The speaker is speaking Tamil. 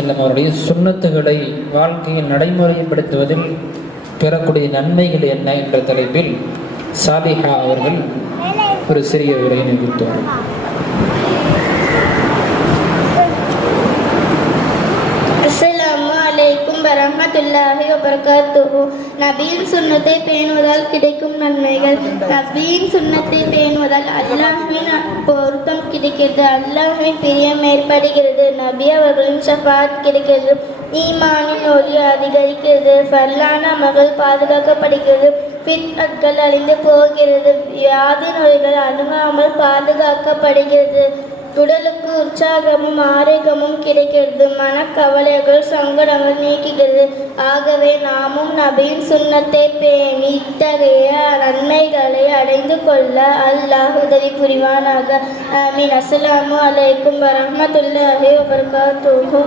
வஸல்லம் அவருடைய சுன்னத்துகளை வாழ்க்கையில் நடைமுறைப்படுத்துவதில் பெறக்கூடிய நன்மைகள் என்ன என்ற தலைப்பில் சாலிஹா அவர்கள் ஒரு சிறிய உரையை நிகழ்த்துவார். அஸ்ஸலாமு அலைக்கும் வரஹ்மத்துல்லாஹி வபரகாத்துஹு. நபியின் சுன்னத்தை பேணுவதால் கிடைக்கும் நன்மைகள். நபியின் சுன்னத்தை பேணுவதால் அல்லாஹ்வின் பொருத்தம் கிடைக்கிறது, அல்லாஹ்வின் பிரியம் ஏற்படுகிறது, நபி அவர்களின் ஷஃபாத் கிடைக்கிறது, ஈமானின் ஒளி அதிகரிக்கிறது, ஃபர்லான அமல்கள் பாதுகாக்கப்படுகிறது, பித்அத்கள் அழிந்து போகிறது, வியாதி நோய்கள் அணுகாமல் பாதுகாக்கப்படுகிறது, உடலுக்கு உற்சாகமும் ஆரோக்கியமும் கிடைக்கிறது, மனக்கவலைகள் சங்கடங்கள் நீக்குகிறது. ஆகவே நாமும் நபியின் சுன்னத்தை பேணி இத்தகைய நன்மைகளை அடைந்து கொள்ள அல்லாஹ் உதவி புரிவானாக. ஆமீன். அஸ்ஸலாமு அலைக்கும் வரஹ்மத்துல்லாஹி வபரகாத்துஹு.